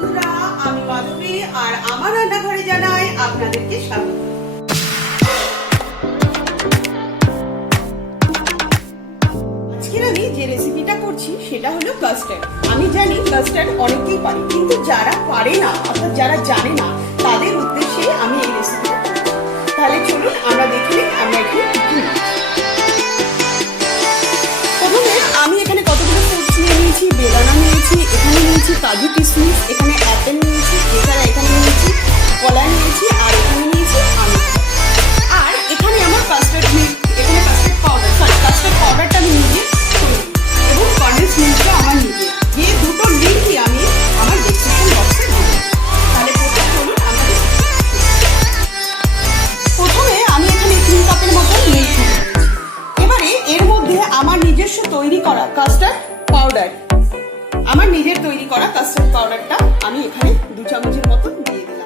বন্ধুরা, আমি মাধবী আর আমার রান্নাঘরে জানাই আপনাদেরকে স্বাগত। আজকের আমি যে রেসিপিটা করছি সেটা হলো কাস্টার্ড। আমি জানি কাস্টার্ড অনেকেই পারে, কিন্তু যারা পারে না অর্থাৎ যারা জানে না তাদের উদ্দেশ্যে আমি এই রেসিপিটা করছি। তাহলে চলুন আমরা দেখে নিই আমরা এখানে কি কি নিচ্ছি। প্রথমে আমি এখানে কতগুলো ফ্রুটস নিয়ে নিয়েছি। বেদানা নিয়েছি, এখানে নিয়েছি কাজু কিশমিশ, এখানে অ্যাপেল নিয়েছি, এছাড়া এখানে নিয়েছি কলা নিয়েছি, আর এখানে নিয়েছি আঙুর। আর এখানে আমার কাস্টার্ড মিল্ক, এখানে কাস্টার্ড পাউডারটা আমি নিজে তৈরি এবং কনডেন্স মিল্কটা আমার নিজে। যে দুটো লিঙ্কই আমি আমার ডেসক্রিপশন বক্সে দেবো। তাহলে চলুন আমরা প্রথমে আমি এখানে 3 কাপের মতো মিল্ক নিয়েছি। এবারে এর মধ্যে আমার নিজস্ব তৈরি করা কাস্টার্ড পাউডার, আমার নিজের তৈরি করা কাস্টার্ড পাউডারটা আমি এখানে 2 চামচের মতো দিয়ে দিই।